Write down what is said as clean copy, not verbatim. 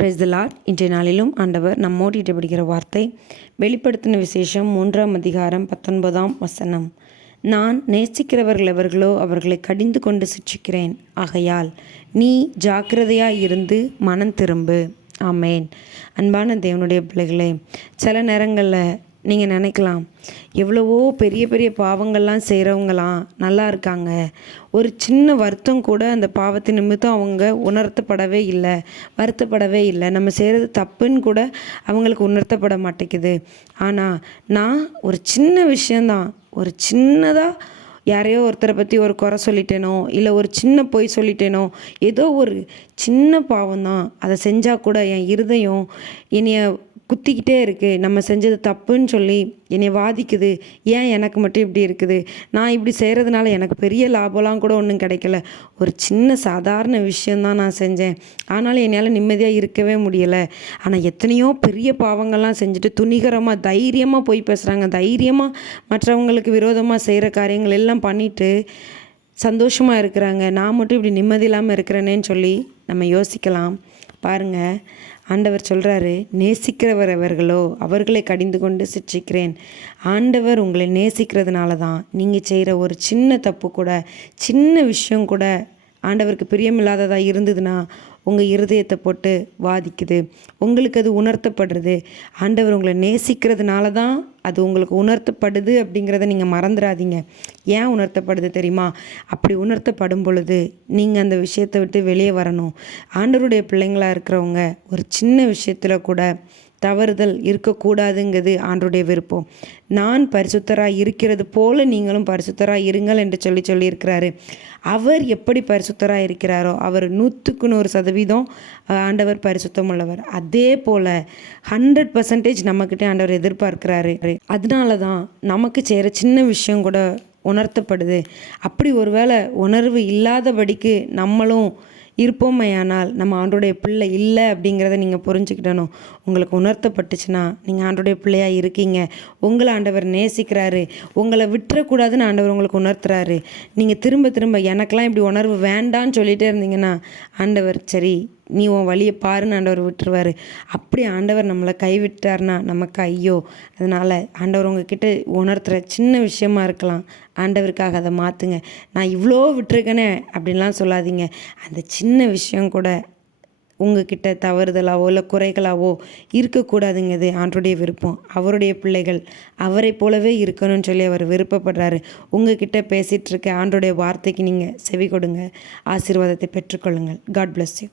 Praise the Lord. இன்றைய நாளிலும் ஆண்டவர் நம்மோடு இடைபடுகிற வார்த்தை வெளிப்படுத்தின விசேஷம் 3ஆம் அதிகாரம் 19ஆம் வசனம். நான் நேசிக்கிறவர்கள் எவர்களோ அவர்களை கடிந்து கொண்டு சிட்சிக்கிறேன். ஆகையால் நீ ஜாக்கிரதையாய் இருந்து மனம் திரும்பு. ஆமேன். அன்பான தேவனுடைய பிள்ளைகளே, சில நேரங்களில் நீங்கள் நினைக்கலாம், எவ்வளவோ பெரிய பெரிய பாவங்கள்லாம் செய்கிறவங்களாம் நல்லா இருக்காங்க, ஒரு சின்ன வருத்தம் கூட அந்த பாவத்தின் நிமித்தம் அவங்க உணர்த்தப்படவே இல்லை, வருத்தப்படவே இல்லை, நம்ம செய்கிறது தப்புன்னு கூட அவங்களுக்கு உணர்த்தப்பட மாட்டேங்குது. ஆனால் நான் ஒரு சின்ன விஷயந்தான், ஒரு சின்னதாக யாரையோ ஒருத்தரை பற்றி ஒரு குறை சொல்லிட்டேனோ, இல்லை ஒரு சின்ன பொய் சொல்லிட்டேனோ, ஏதோ ஒரு சின்ன பாவம்தான், அதை செஞ்சால் கூட என் இருதயம் என்னைய குத்திக்கிட்டே இருக்குது, நம்ம செஞ்சது தப்புன்னு சொல்லி என்னை வாதிக்குது. ஏன் எனக்கு மட்டும் இப்படி இருக்குது, நான் இப்படி செய்கிறதுனால எனக்கு பெரிய லாபம்லாம் கூட ஒன்றும் கிடைக்கல, ஒரு சின்ன சாதாரண விஷயந்தான் நான் செஞ்சேன், ஆனாலும் என்னால் நிம்மதியாக இருக்கவே முடியலை. ஆனால் எத்தனையோ பெரிய பாவங்கள்லாம் செஞ்சுட்டு துணிகரமாக தைரியமாக போய் பேசுகிறாங்க, தைரியமாக மற்றவங்களுக்கு விரோதமாக செய்கிற காரியங்கள் எல்லாம் பண்ணிவிட்டு சந்தோஷமாக இருக்கிறாங்க. நான் மட்டும் இப்படி நிம்மதி இல்லாமல் இருக்கிறேனேன்னு சொல்லி நம்ம யோசிக்கலாம். பாருங்கள், ஆண்டவர் சொல்கிறாரு, நேசிக்கிறவர் அவர்களோ அவர்களை கடிந்து கொண்டு சிட்சிக்கிறேன். ஆண்டவர் உங்களை நேசிக்கிறதுனால தான் நீங்கள் செய்கிற ஒரு சின்ன தப்பு கூட, சின்ன விஷயம் கூட ஆண்டவருக்கு பிரியமில்லாததாக இருந்ததுன்னா உங்கள் இருதயத்தை போட்டு வாதிக்குது, உங்களுக்கு அது உணர்த்தப்படுறது. ஆண்டவர் உங்களை நேசிக்கிறதுனால தான் அது உங்களுக்கு உணர்த்தப்படுது அப்படிங்கிறத நீங்கள் மறந்துடாதீங்க. ஏன் உணர்த்தப்படுது தெரியுமா? அப்படி உணர்த்தப்படும் பொழுது நீங்கள் அந்த விஷயத்தை விட்டு வெளியே வரணும். ஆண்டவருடைய பிள்ளைங்களாக இருக்கிறவங்க ஒரு சின்ன விஷயத்தில் கூட தவறுதல் இருக்கக்கூடாதுங்கிறது ஆண்டவருடைய விருப்பம். நான் பரிசுத்தராக இருக்கிறது போல நீங்களும் பரிசுத்தராக இருங்கள் என்று சொல்லியிருக்கிறாரு. அவர் எப்படி பரிசுத்தராக இருக்கிறாரோ, அவர் 100% ஆண்டவர் பரிசுத்தம் உள்ளவர். அதே போல் 100% நம்மக்கிட்ட ஆண்டவர் எதிர்பார்க்கிறாரு. அதனால தான் நமக்கு செய்கிற சின்ன விஷயம் கூட உணர்த்தப்படுது. அப்படி ஒருவேளை உணர்வு இல்லாதபடிக்கு நம்மளும் இருப்போமையானால் நம்ம ஆண்டோடைய பிள்ளை இல்லை அப்படிங்கிறத நீங்கள் புரிஞ்சுக்கிடணும். உங்களுக்கு உணர்த்தப்பட்டுச்சுன்னா நீங்கள் ஆண்டோடைய பிள்ளையாக இருக்கீங்க, உங்களை ஆண்டவர் நேசிக்கிறாரு, உங்களை விட்டுறக்கூடாதுன்னு ஆண்டவர் உங்களுக்கு உணர்த்துறாரு. நீங்கள் திரும்ப திரும்ப எனக்கெல்லாம் இப்படி உணர்வு வேண்டான்னு சொல்லிகிட்டே இருந்தீங்கன்னா ஆண்டவர் சரி நீ உன் வழியை பாருன்னு ஆண்டவர் விட்டுருவார். அப்படி ஆண்டவர் நம்மளை கைவிட்டார்னா நமக்கு ஐயோ. அதனால் ஆண்டவர் உங்ககிட்ட உணர்த்துகிற சின்ன விஷயமா இருக்கலாம், ஆண்டவருக்காக அதை மாற்றுங்க. நான் இவ்வளோ விட்டுருக்கேனே அப்படின்லாம் சொல்லாதீங்க. அந்த சின்ன விஷயம் கூட உங்ககிட்ட தவறுதலாவோ இல்லை குறைகளாவோ இருக்கக்கூடாதுங்கிறது ஆண்டருடைய விருப்பம். அவருடைய பிள்ளைகள் அவரை போலவே இருக்கணும்னு சொல்லி அவர் விருப்பப்படுறாரு. உங்ககிட்ட பேசிகிட்டு இருக்க ஆண்டருடைய வார்த்தைக்கு நீங்கள் செவி கொடுங்க, ஆசீர்வாதத்தை பெற்றுக்கொள்ளுங்கள். God bless you.